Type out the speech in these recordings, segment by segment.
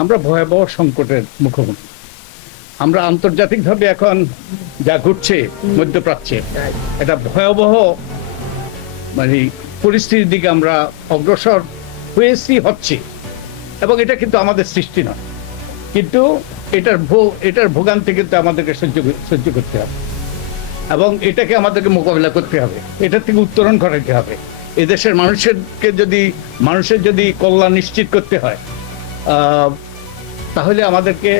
আমরা ভয়াবহ সংকটের মুখোমুখি। আমরা আন্তর্জাতিকভাবে এখন যা ঘটছে মধ্যপ্রাচ্যে এটা ভয়াবহ মানে পরিস্থিতির দিকে আমরা অগ্রসর হচ্ছি, এবং এটা কিন্তু আমাদের সৃষ্টি নয়, কিন্তু এটার ভোগান্তি কিন্তু আমাদেরকে সহ্য করতে হবে, এবং এটাকে আমাদেরকে মোকাবিলা করতে হবে, এটা থেকে উত্তরণ ঘটাতে হবে। এদেশের মানুষের যদি কল্যাণ নিশ্চিত করতে হয়, তাহলে আমাদেরকে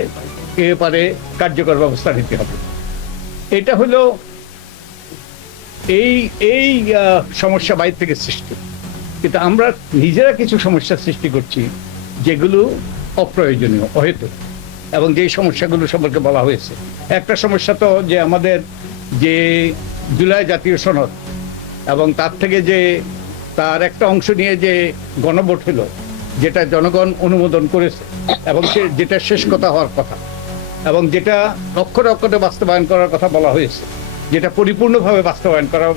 এ ব্যাপারে কার্যকর ব্যবস্থা নিতে হবে। এটা হলো এই সমস্যা বাইরে থেকে সৃষ্টি, কিন্তু আমরা নিজেরা কিছু সমস্যার সৃষ্টি করছি যেগুলো অপ্রয়োজনীয়, অহেতুক, এবং যেই সমস্যাগুলো সম্পর্কে বলা হয়েছে। একটা সমস্যা তো যে আমাদের যে জুলাই জাতীয় সনদ এবং তার থেকে যে তার একটা অংশ নিয়ে যে গণভোট হলো, যেটা জনগণ অনুমোদন করেছে এবং যেটা শেষ কথা হওয়ার কথা, এবং যেটা অক্ষরে অক্ষরে বাস্তবায়ন করার কথা বলা হয়েছে, যেটা পরিপূর্ণভাবে বাস্তবায়ন করার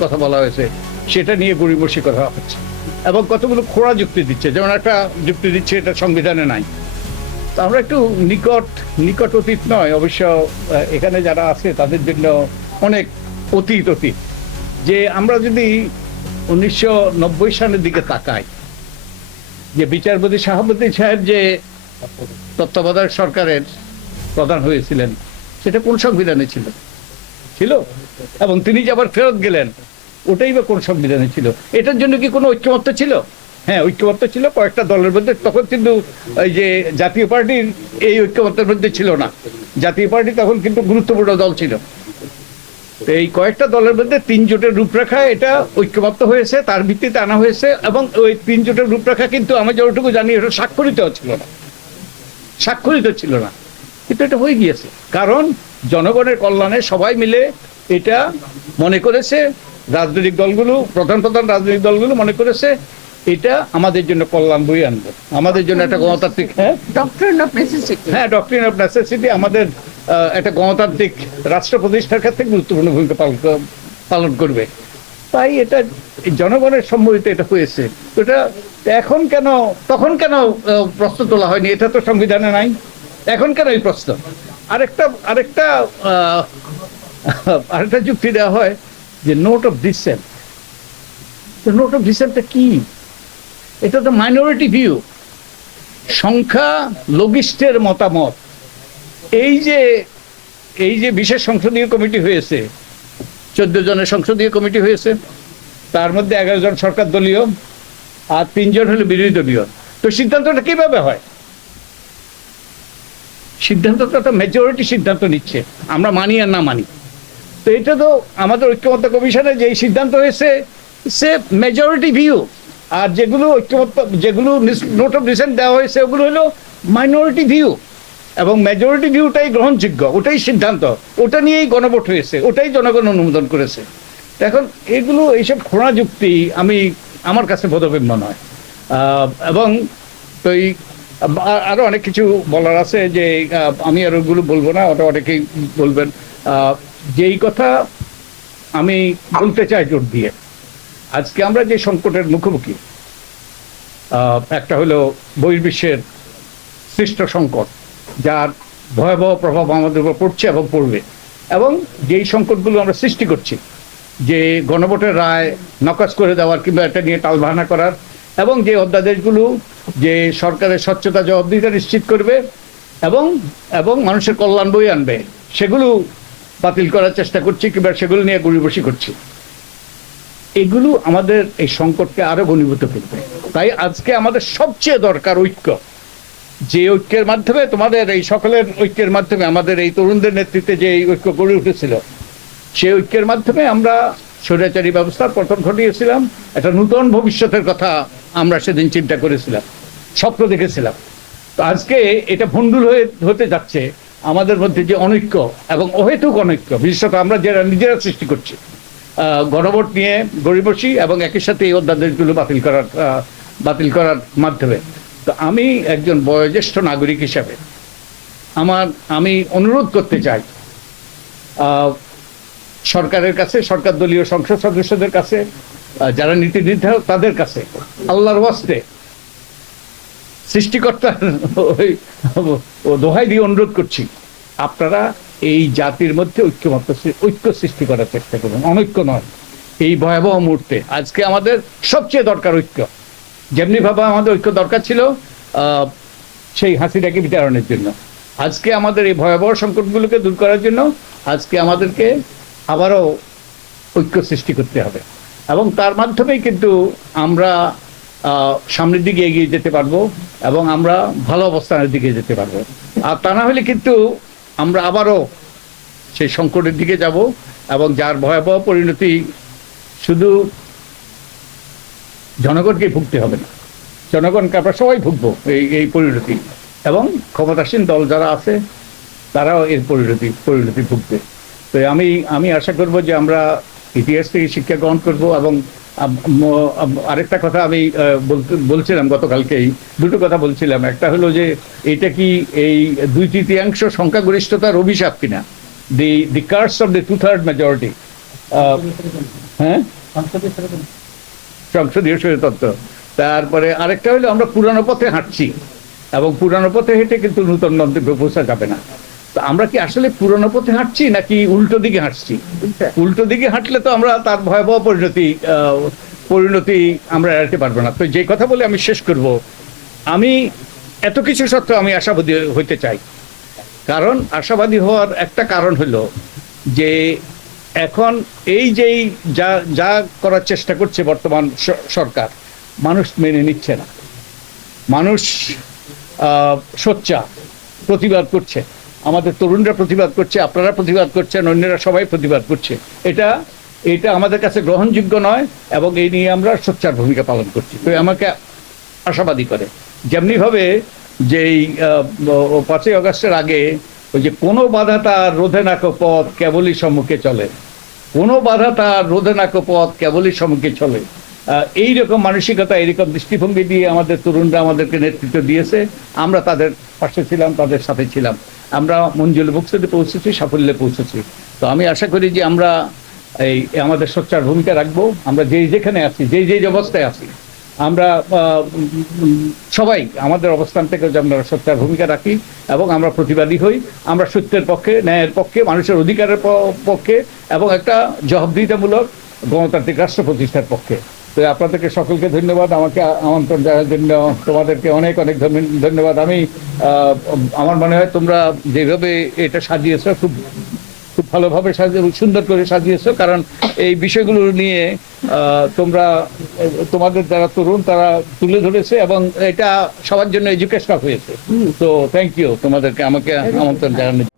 কথা বলা হয়েছে, সেটা নিয়ে গড়িমসি কথা হচ্ছে এবং কতগুলো খোঁড়া যুক্তি দিচ্ছে। যেমন একটা যুক্তি দিচ্ছে এটা সংবিধানে নাই। তো আমরা একটু নিকট অতীত নয়, অবশ্য এখানে যারা আছে তাদের জন্য অনেক অতীত, যে আমরা যদি 1990 সালের দিকে তাকাই, যে বিচারপতি শাহাবুদ্দিন সাহেব যে তত্ত্বাবধায়ক সরকারের প্রধান হয়েছিলেন, সেটা কোন সংবিধানে ছিল? এবং তিনি যে আবার ফেরত গেলেন, ওটাই বা কোন সংবিধানে ছিল? এটার জন্য কি কোনো ঐক্যমত্য ছিল? হ্যাঁ, ঐক্যমত্য ছিল কয়েকটা দলের মধ্যে। তখন কিন্তু এই যে জাতীয় পার্টির এই ঐক্যমত্যের মধ্যে ছিল না। জাতীয় পার্টি তখন কিন্তু গুরুত্বপূর্ণ দল ছিল। এই কয়েকটা দলের মধ্যে 3 জোটের রূপরেখা এটা ঐক্যমত্য হয়েছে, তার ভিত্তিতে আনা হয়েছে, এবং ওই 3 জোটের রূপরেখা কিন্তু আমি যতটুকু জানি এটা স্বাক্ষরিত ছিল না, কিন্তু এটা হয়ে গিয়েছে। কারণ জনগণের কল্যাণে সবাই মিলে এটা মনে করেছে, রাজনৈতিক দলগুলো, প্রধান রাজনৈতিক দলগুলো মনে করেছে এটা আমাদের জন্য কল্যাণ বই আনবে, আমাদের জন্য একটা গণতান্ত্রিক ডক্ট্রিন অফ নেসেসিটি আমাদের একটা গণতান্ত্রিক রাষ্ট্র প্রতিষ্ঠার ক্ষেত্রে গুরুত্বপূর্ণ ভূমিকা পালন করবে। তাই এটা জনগণের সম্মতিতে এটা হয়েছে। এটা তখন কেন প্রশ্ন তোলা হয়নি? এটা তো সংবিধানে নাই, এখন কেন এই প্রশ্ন? আরেকটা যুক্তি দেওয়া হয় যে note of dissent. Note of ডিসেন্টটা কি? এটা তো মাইনরিটি ভিউ, সংখ্যা লঘিষ্ঠের মতামত। এই যে বিশেষ সংসদীয় কমিটি হয়েছে, 14 জনের সংসদীয় কমিটি হয়েছে, তার মধ্যে 11 জন সরকার দলীয় আর 3 জন হলো বিরোধী দলীয়। তো সিদ্ধান্তটা কিভাবে হয়? সিদ্ধান্তটা তো মেজরিটি সিদ্ধান্ত নিচ্ছে, আমরা মানি আর না মানি। তো এটা তো আমাদের ঐক্যমত্য কমিশনে যে সিদ্ধান্ত হয়েছে সে মেজরিটি ভিউ, আর যেগুলো নোট অফ ডিসেন্ট দেওয়া হয়েছে ওগুলো হলো মাইনরিটি ভিউ, এবং মেজরিটি ভিউটাই গ্রহণযোগ্য, ওটাই সিদ্ধান্ত, ওটা নিয়েই গণভোট হয়েছে, ওটাই জনগণ অনুমোদন করেছে। এখন এইসব খোঁড়া যুক্তি আমার কাছে বোধগম্য নয়। এবং তো আরো অনেক কিছু বলার আছে, যে আমি আর ওগুলো বলবো না, ওটা অনেকেই বলবেন। যেই কথা আমি বলতে চাই জোর দিয়ে, আজকে আমরা যে সংকটের মুখোমুখি, একটা হলো বহির্বিশ্বের সৃষ্ট সংকট, যার ভয়াবহ প্রভাব আমাদের উপর পড়ছে এবং পড়বে, এবং যেই সংকটগুলো আমরা সৃষ্টি করছি, যে গণভোটের রায় নকশ করে দেওয়ার কিংবা এটা নিয়ে টালবাহানা করার, এবং যে অধ্যাদেশগুলো যে সরকারের স্বচ্ছতা জবাবদিহিতা নিশ্চিত করবে এবং মানুষের কল্যাণ বই আনবে, সেগুলো বাতিল করার চেষ্টা করছি কিংবা সেগুলো নিয়ে গড়িবসি করছি। এগুলো আমাদের এই সংকটকে আরো ঘনীভূত করবে। তাই আজকে আমাদের সবচেয়ে দরকার ঐক্য, যে ঐক্যের মাধ্যমে, তোমাদের এই সকলের ঐক্যের মাধ্যমে, আমাদের এই তরুণদের নেতৃত্বে যে ঐক্য গড়ে উঠেছিল, সেই ঐক্যের মাধ্যমে আমরা স্বৈরাচারী ব্যবস্থার পতন ঘটিয়েছিলাম। একটা নূতন ভবিষ্যতের কথা আমরা সেদিন চিন্তা করেছিলাম, স্বপ্ন দেখেছিলাম। তো আজকে এটা ভণ্ডুল হতে যাচ্ছে আমাদের মধ্যে যে অনৈক্য এবং অহেতুক অনৈক্য, বিশেষত আমরা যারা নিজেরা সৃষ্টি করছি গণভোট নিয়ে গড়িবসি, এবং একই সাথে এই অধ্যাদেশগুলো বাতিল করার মাধ্যমে। তো আমি একজন বয়োজ্যেষ্ঠ নাগরিক হিসাবে আমি অনুরোধ করতে চাই সরকারের কাছে, সরকার দলীয় সংসদ সদস্যদের কাছে, যারা নীতি নির্ধারক তাদের কাছে, আল্লাহর ওয়াস্তে সৃষ্টিকর্তার ওই ও দোহাই দিয়ে অনুরোধ করছি, আপনারা এই জাতির মধ্যে ঐক্য সৃষ্টি করার চেষ্টা করুন, অনৈক্য নয়। এই ভয়াবহ মুহূর্তে আজকে আমাদের সবচেয়ে দরকার ঐক্য। যেমনি ভাবে আমাদের ঐক্য দরকার ছিল সেই হাসিনাকে বিতাড়নের জন্য, আজকে আমাদের এই ভয়াবহ সংকটগুলোকে দূর করার জন্য আজকে আমাদেরকে আবারও ঐক্য সৃষ্টি করতে হবে, এবং তার মাধ্যমেই কিন্তু আমরা সামনের দিকে এগিয়ে যেতে পারবো এবং আমরা ভালো অবস্থানের দিকে যেতে পারবো। আর তা না হলে কিন্তু আমরা আবারও সেই সংকটের দিকে যাব, এবং যার ভয়াবহ পরিণতি শুধু জনগণকে ভুগতে হবে না, জনগণকে আমরা সবাই ভুগবো এই পরিণতি, এবং ক্ষমতাসীন দল যারা আছে তারাও এর পরিণতি ভুগবে। তো আমি আশা করব যে আমরা ইতিহাস থেকে শিক্ষা গ্রহণ করব। এবং আরেকটা কথা আমি বলছিলাম গতকালকেই, দুটো কথা বলছিলাম। একটা হলো যে এটা কি এই 2/3 সংখ্যাগরিষ্ঠতার অভিশাপ কিনা, দি কার্স অফ দ্য 2/3 মেজরিটি। হ্যাঁ, সংসদীয় স্বৈরতন্ত্র। তারপরে আরেকটা হলো আমরা পুরানো পথে হাঁটছি, এবং পুরানো পথে হেঁটে কিন্তু নূতন গন্তব্যে পৌঁছা যাবে না। তো আমরা কি আসলে পুরানো পথে হাঁটছি নাকি উল্টো দিকে হাঁটছি? উল্টো দিকে হাঁটলে তো আমরা তার ভয়াবহ পরিণতি আমরা এড়াতে পারবো না। তো যে কথা বলে আমি শেষ করব, আমি এত কিছু সত্ত্বেও আমি আশাবাদী হইতে চাই। কারণ আশাবাদী হওয়ার একটা কারণ হলো যে এখন এই যেই যা করার চেষ্টা করছে বর্তমান সরকার, মানুষ মেনে নিচ্ছে না। মানুষ সোচ্চার প্রতিবাদ করছে, আমাদের তরুণরা প্রতিবাদ করছে, আপনারা প্রতিবাদ করছেন, অন্যরা সবাই প্রতিবাদ করছে। এটা আমাদের কাছে গ্রহণযোগ্য নয়, এবং এই নিয়ে আমরা সোচ্চার ভূমিকা পালন করছি। তো আমাকে আশাবাদী করে, যেমনিভাবে যেই 5ই আগস্টের আগে ওই যে কোনো বাধা তার রোধে নাকো পথ কেবলই সম্মুখে চলে, কোনো বাধা তার রোধে নাকো পথ কেবলই সম্মুখে চলে, এইরকম মানসিকতা, এইরকম দৃষ্টিভঙ্গি দিয়ে আমাদের তরুণরা আমাদেরকে নেতৃত্ব দিয়েছে। আমরা তাদের পাশে ছিলাম, তাদের সাথে ছিলাম। আমরা মঞ্জুল মুকসদে পৌঁছেছি, সাফল্যে পৌঁছেছি। তো আমি আশা করি যে আমরা এই আমাদের সোচ্চার ভূমিকা রাখবো। আমরা যেখানে আছি, যেই অবস্থায় আছি, আমরা সবাই আমাদের অবস্থান থেকে যে আমরা সোচ্চার ভূমিকা রাখি এবং আমরা প্রতিবাদী হই। আমরা সত্যের পক্ষে, ন্যায়ের পক্ষে, মানুষের অধিকারের পক্ষে, এবং একটা জবাবদিহিতামূলক গণতান্ত্রিক রাষ্ট্র প্রতিষ্ঠার পক্ষে। তো আপনাদেরকে সকলকে ধন্যবাদ, আমাকে আমন্ত্রণ জানার জন্য তোমাদেরকে অনেক অনেক ধন্যবাদ। আমার মনে হয় তোমরা যেভাবে এটা সাজিয়েছো, খুব ভালোভাবে সুন্দর করে সাজিয়েছো। কারণ এই বিষয়গুলো নিয়ে তোমরা, তোমাদের যারা তরুণ তারা তুলে ধরেছে, এবং এটা সবার জন্য এডুকেশনাল হয়েছে। তো থ্যাংক ইউ তোমাদেরকে আমাকে আমন্ত্রণ জানানোর জন্য।